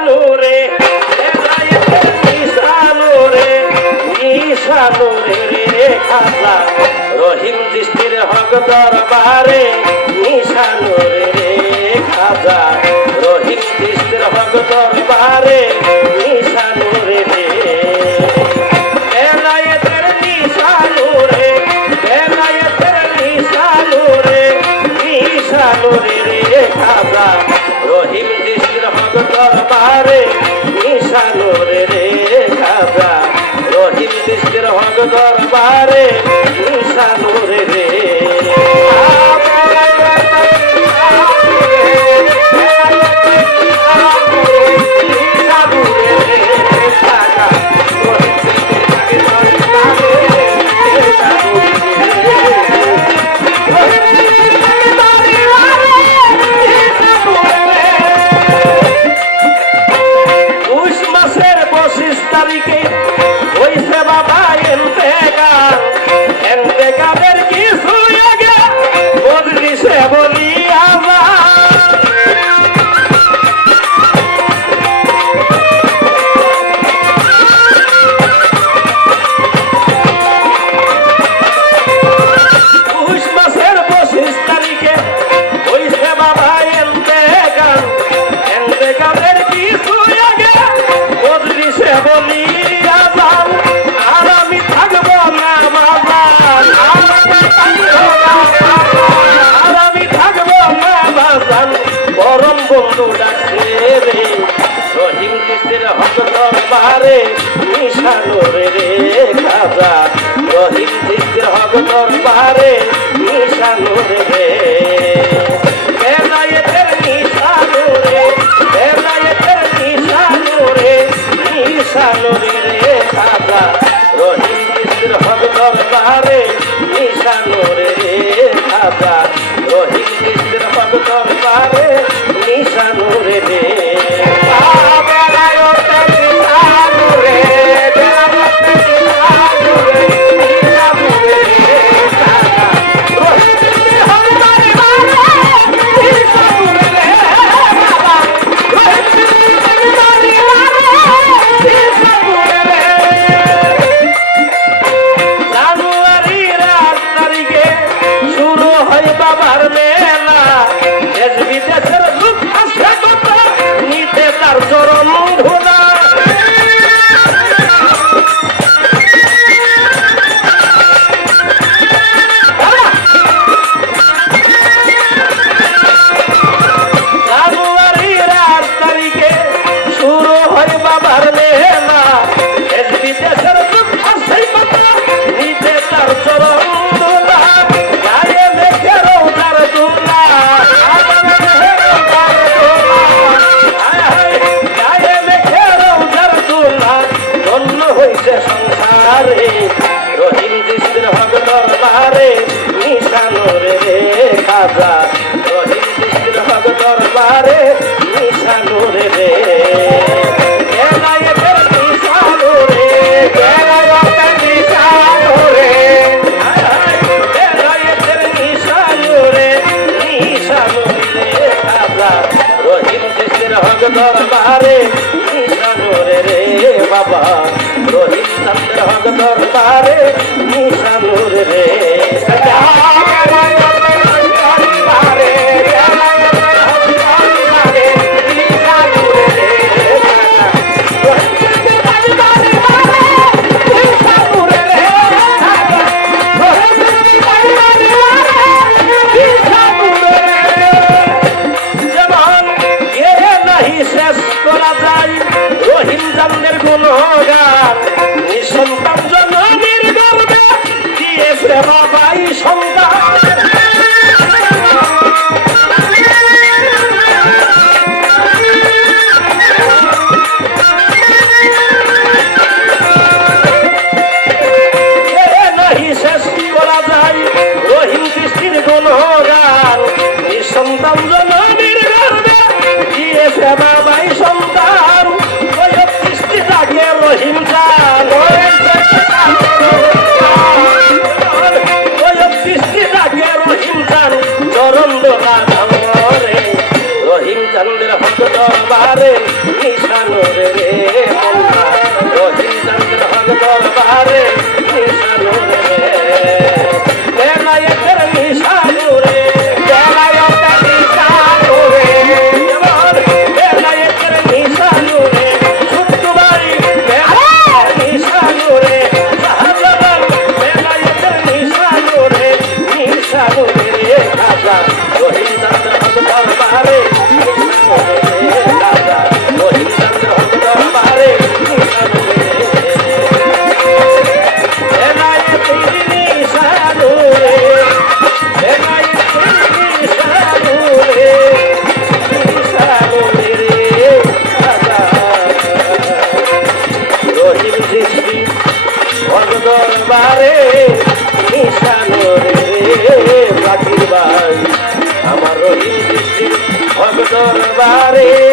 নিশানুরে নিশানুরে নিশানুরে রে খাজা রহিম দৃষ্টির হক দরবারে নিশানুরে রে খাজা রহিম দৃষ্টির হক দরবারে নিশানুরে রে বেলায়েতের নিশানুরে বেলায়েতের নিশানুরে নিশানুরে রে খাজা রহিম দৃষ্টির হক দরবারে নিশানুরে রে খাজা রহিম দৃষ্টির হক দরবারে নিশানুরে রে রহিম দৃষ্টির হক দরবারে নিশানুরে রে খাজা রহিম দৃষ্টির হক দরবারে নিশানুরে রে বেলায়েতের নিশানুরে বেলায়েতের নিশানুরে নিশানুরে রে খাজা রহিম দৃষ্টির হক দরবারে নিশানুরে রে খাজা রহিম দৃষ্টির হক দরবারে নিশানুরে রে রহিম দৃষ্টির হক দরবারে নিশানুরে রে খাজা রহিম দৃষ্টির হক দরবারে নিশানুরে রে বেলায়েতের নিশানুরে বেলায়েতের নিশানুরে বেলায়েতের নিশানুরে নিশানুরে রে খাজা রহিম দৃষ্টির হক দরবারে নিশানুরে রে বাবা রহিম চন্দ্র হক দরবারে নিশানুরে রে রহিম চন্দ্রের গুণগান নিঃসন্তান জননীর গর্ভে দিয়েছে বাবাই সন্তান রাজা রহিম চন্দ্র হক দরবারে রাজা রহিম চন্দ্র হক দরবারে দরবারে নিশানো রে জাকির ভাই আমার রহিম দরবারে